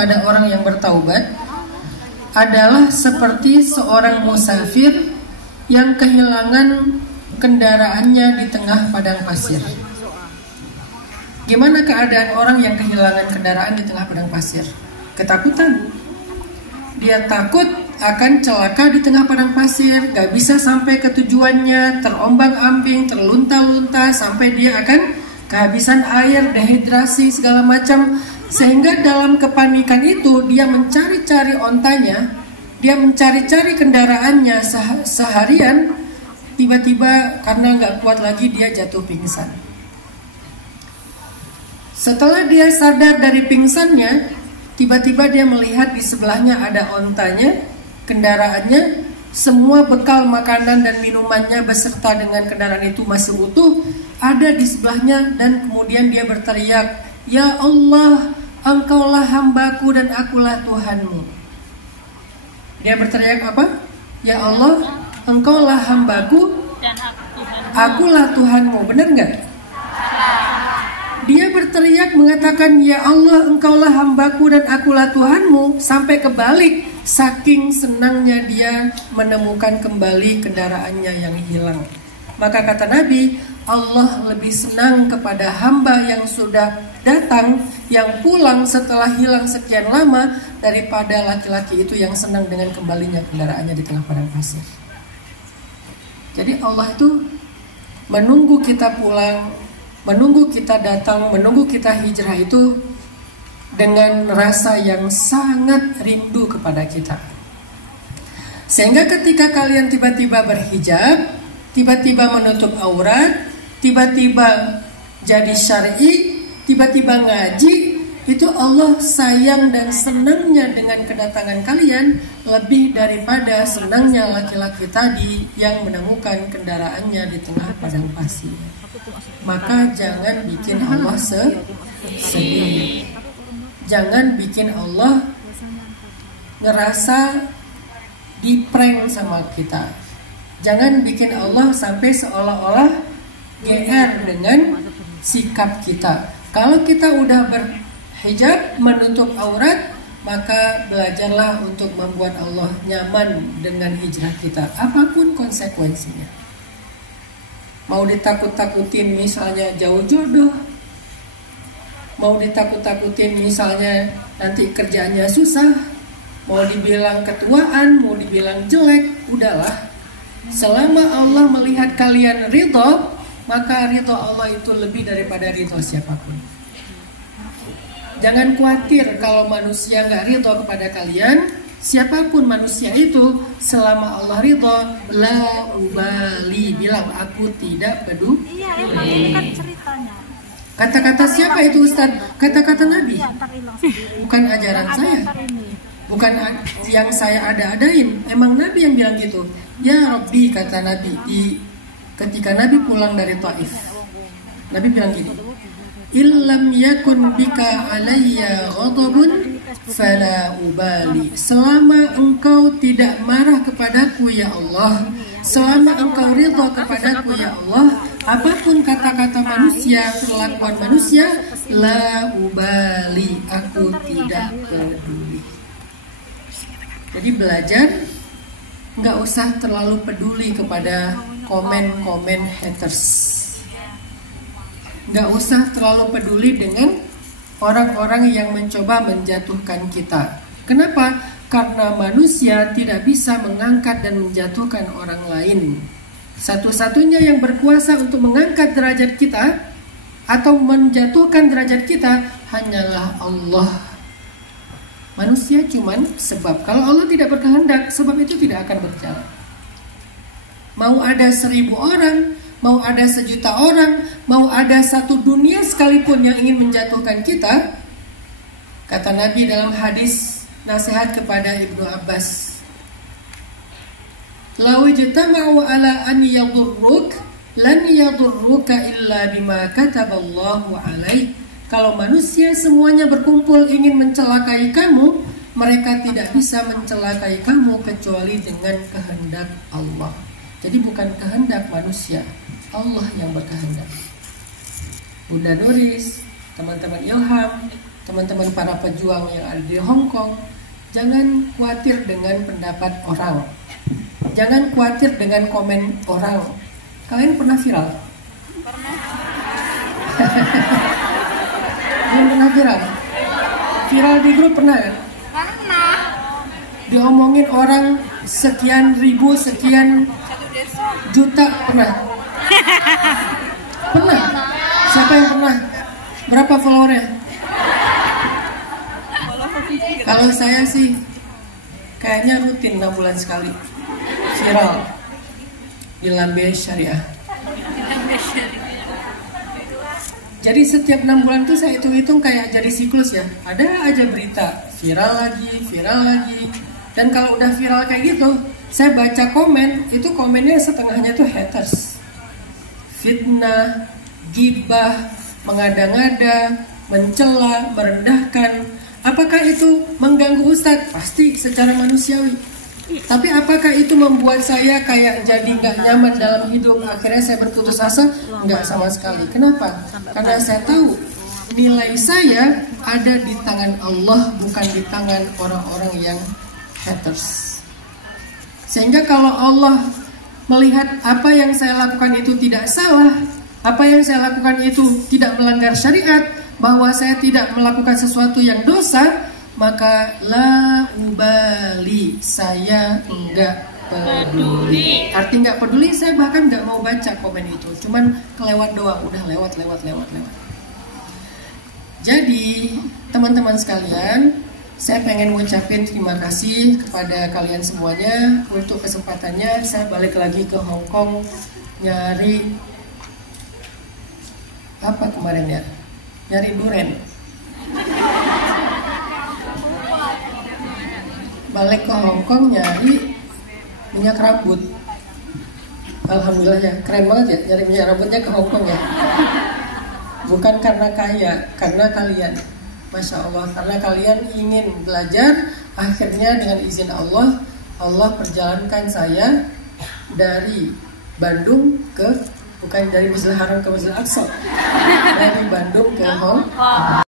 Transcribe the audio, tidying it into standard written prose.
kepada orang yang bertaubat adalah seperti seorang musafir yang kehilangan kendaraannya di tengah padang pasir. Gimana keadaan orang yang kehilangan kendaraan di tengah padang pasir? Ketakutan. Dia takut akan celaka di tengah padang pasir, gak bisa sampai ke tujuannya, terombang-ambing, terlunta-lunta, sampai dia akan kehabisan air, dehidrasi, segala macam. Sehingga dalam kepanikan itu dia mencari-cari ontanya, dia mencari-cari kendaraannya seharian. Tiba-tiba karena gak kuat lagi dia jatuh pingsan. Setelah dia sadar dari pingsannya, tiba-tiba dia melihat di sebelahnya ada ontanya, kendaraannya, semua bekal makanan dan minumannya beserta dengan kendaraan itu masih utuh, ada di sebelahnya, dan kemudian dia berteriak, "Ya Allah, Engkaulah hambaku dan akulah Tuhanmu." Dia berteriak apa? "Ya Allah, Engkaulah hambaku dan akulah Tuhanmu." Benar nggak? Dia berteriak mengatakan, "Ya Allah, Engkaulah hambaku dan akulah Tuhanmu," sampai kebalik, saking senangnya dia menemukan kembali kendaraannya yang hilang. Maka kata Nabi, Allah lebih senang kepada hamba yang sudah datang, yang pulang setelah hilang sekian lama, daripada laki-laki itu yang senang dengan kembalinya kendaraannya di tengah padang pasir. Jadi Allah itu menunggu kita pulang, menunggu kita datang, menunggu kita hijrah itu dengan rasa yang sangat rindu kepada kita. Sehingga ketika kalian tiba-tiba berhijab, tiba-tiba menutup aurat, tiba-tiba jadi syar'i, tiba-tiba ngaji, itu Allah sayang dan senangnya dengan kedatangan kalian lebih daripada senangnya laki-laki tadi yang menemukan kendaraannya di tengah padang pasir. Maka jangan bikin Allah sedih. Jangan bikin Allah ngerasa di-prank sama kita. Jangan bikin Allah sampai seolah-olah GR dengan sikap kita. Kalau kita udah berhijab, menutup aurat, maka belajarlah untuk membuat Allah nyaman dengan hijrah kita, apapun konsekuensinya. Mau ditakut-takutin misalnya jauh jodoh, mau ditakut-takutin misalnya nanti kerjaannya susah, mau dibilang ketuaan, mau dibilang jelek, udahlah. Selama Allah melihat kalian ridho, maka ridho Allah itu lebih daripada ridho siapapun. Jangan khawatir kalau manusia nggak ridho kepada kalian. Siapapun manusia itu, selama Allah ridho, la ubali, bilang aku tidak peduli. Iya, emang itu kan ceritanya. Kata-kata siapa itu Ustaz? Kata-kata Nabi. Bukan ajaran saya. Bukan yang saya ada-adain. Emang Nabi yang bilang gitu. Ya Rabbi, kata Nabi ketika Nabi pulang dari Taif. Nabi bilang gini, "Illam yakun bika alayya ghadabun fala ubali." Selama engkau tidak marah kepadaku ya Allah, selama engkau ridha kepadaku ya Allah, apapun kata-kata manusia, perlakuan manusia, la ubali, aku tidak peduli. Jadi belajar nggak usah terlalu peduli kepada komen-komen haters. Nggak usah terlalu peduli dengan orang-orang yang mencoba menjatuhkan kita. Kenapa? Karena manusia tidak bisa mengangkat dan menjatuhkan orang lain. Satu-satunya yang berkuasa untuk mengangkat derajat kita atau menjatuhkan derajat kita hanyalah Allah. Manusia cuman sebab. Kalau Allah tidak berkehendak, sebab itu tidak akan berjalan. Mau ada 1000 orang, mau ada 1.000.000 orang, mau ada satu dunia sekalipun yang ingin menjatuhkan kita, kata Nabi dalam hadis nasihat kepada Ibnu Abbas, "Lau ijtama'u ala an yadurruk, lan yadurruka illa bima kataballahu alaik." Kalau manusia semuanya berkumpul ingin mencelakai kamu, mereka tidak bisa mencelakai kamu kecuali dengan kehendak Allah. Jadi bukan kehendak manusia, Allah yang berkehendak. Bunda Nuris, teman-teman Ilham, teman-teman para pejuang yang ada di Hong Kong, jangan khawatir dengan pendapat orang. Jangan khawatir dengan komen orang. Kalian pernah viral? Pernah. Belum pernah viral? Viral di grup pernah kan? Pernah. Diomongin orang sekian ribu, sekian juta pernah? Pernah? Siapa yang pernah? Berapa followernya? Kalau saya sih kayaknya rutin 6 bulan sekali viral di Lambe Syariah. Jadi setiap 6 bulan tuh saya hitung-hitung kayak jadi siklus ya. Ada aja berita viral lagi, viral lagi. Dan kalau udah viral kayak gitu, saya baca komen, itu komennya setengahnya tuh haters, fitnah, gibah, mengada-ngada, mencela, merendahkan. Apakah itu mengganggu Ustadz? Pasti secara manusiawi. Tapi apakah itu membuat saya kayak jadi nggak nyaman dalam hidup? Akhirnya saya berputus asa? Nggak sama sekali. Kenapa? Karena saya tahu nilai saya ada di tangan Allah, bukan di tangan orang-orang yang haters. Sehingga kalau Allah melihat apa yang saya lakukan itu tidak salah, apa yang saya lakukan itu tidak melanggar syariat, bahwa saya tidak melakukan sesuatu yang dosa, maka la ubali, saya enggak peduli. Arti enggak peduli, saya bahkan enggak mau baca komen itu, cuman kelewat doang, udah lewat. Jadi teman-teman sekalian, saya pengen ngucapin terima kasih kepada kalian semuanya untuk kesempatannya. Saya balik lagi ke Hong Kong nyari apa kemarin ya? Nyari duren. Balik ke Hong Kong nyari minyak rambut. Alhamdulillah ya, keren banget ya nyari minyak rambutnya ke Hong Kong ya. Bukan karena kaya, karena kalian. Masya Allah, karena kalian ingin belajar. Akhirnya dengan izin Allah, Allah perjalankan saya dari Bandung ke, bukan dari Masjidil Haram ke Masjidil Aqsa, dari Bandung ke Hong Kong.